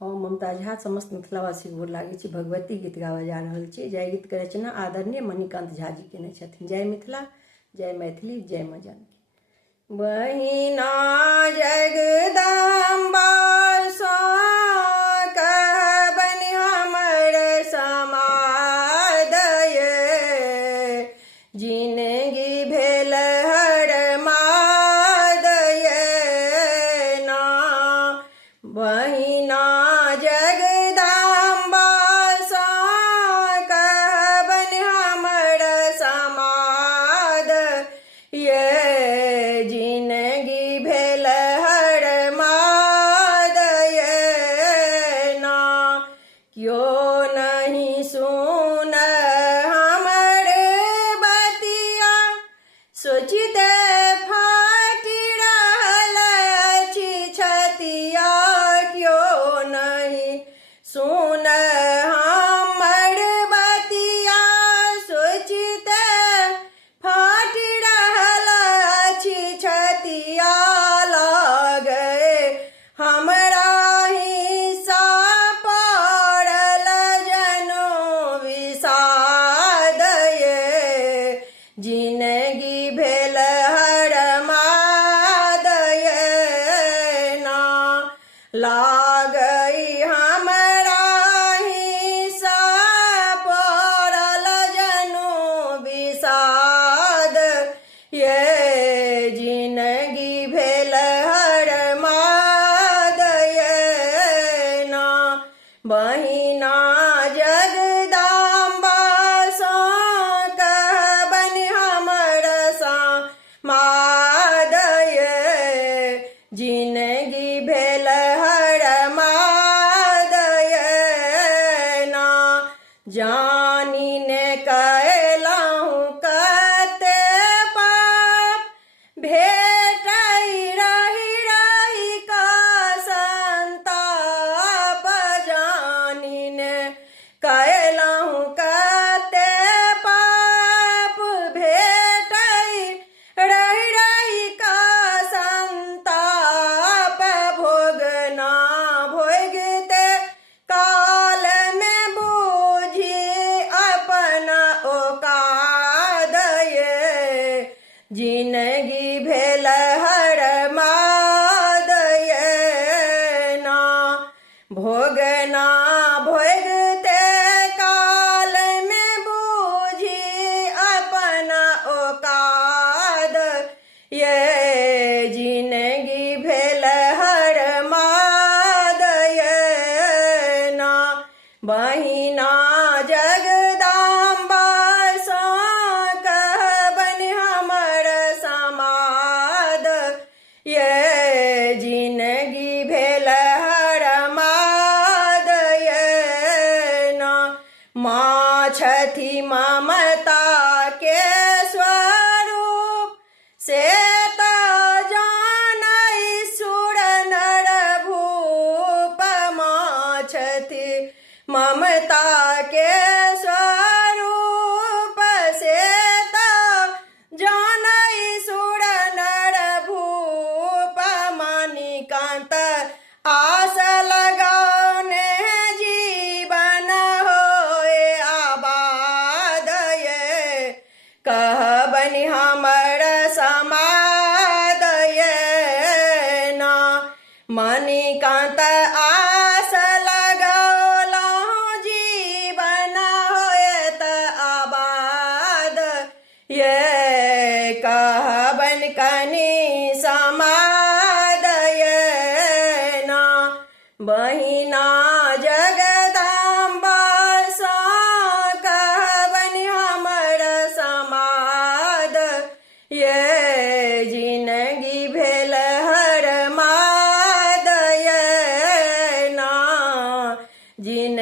हम ममता झा समस्त मिथिलावासी गोर लागै छी। भगवती गीत गाबऽ जा रहल छी। जय गीत के रचना आदरणीय मणिकांत झा जी केने छथिन। जय मिथिला, जय मैथिली, जय माँ जानकी। बहिना जगदम्बा सो कहबनि हमर समादय, जिनगी भेल हर मादय ना। बहिना जगदम्बा सो कहबनि हमर समादय, जिनगी भेल हर मादय ना। क्यों नहीं सुन हमर बतिया, सोचिते फाटि रहल अछि छतिया। क्यों नहीं सुन हमर बतिया, सोचिते फाटि रहल अछि छतिया। लागे हमरा हिस्सा पड़ल जनो विषादय, जिनगी भेल हर मादय ना। लागै हमरा हिस्सा पड़ल जनो विषादय, जिनगी भेल हर मादय ना। बहिना जगदम्बा सो कहबनि हमर समादय, जिनगी भेल हर मादय ना। जानी ने कयलहुँ कते पाप, भेटै रहि रहि कऽ संताप। जानी ने कयलहुँ कते पाप, भेटै रहि रहि कऽ संताप। भोगना भोगिते काल में बूझी अपन औकादय, जिनगी भेल हर मादय ना। भोगना भोगते काल में बूझी अपन औकादय, जिनगी भेल हर मादय ना। बहिना जगदम्बा सो कहबनि हमर समादय, जिनगी भेल हर मादय ना। माँ छथि ममता के स्वरूप, से तऽ जानै सुर नर भूप। माँ छथि ममता के स्वरूप, से तऽ जानै सुर नर भूप। मणिकांत आस लगौने जीवन होए आबादय, कहबनि हमर समादय ना। मणिकांत आस लगौलहुँ जीवन होएत आबादय, कहबनि कनि समादय ना। बहिना जगदम्बा सो कहबनि हमर समादय, जिनगी भेल हर मादय ना। जिन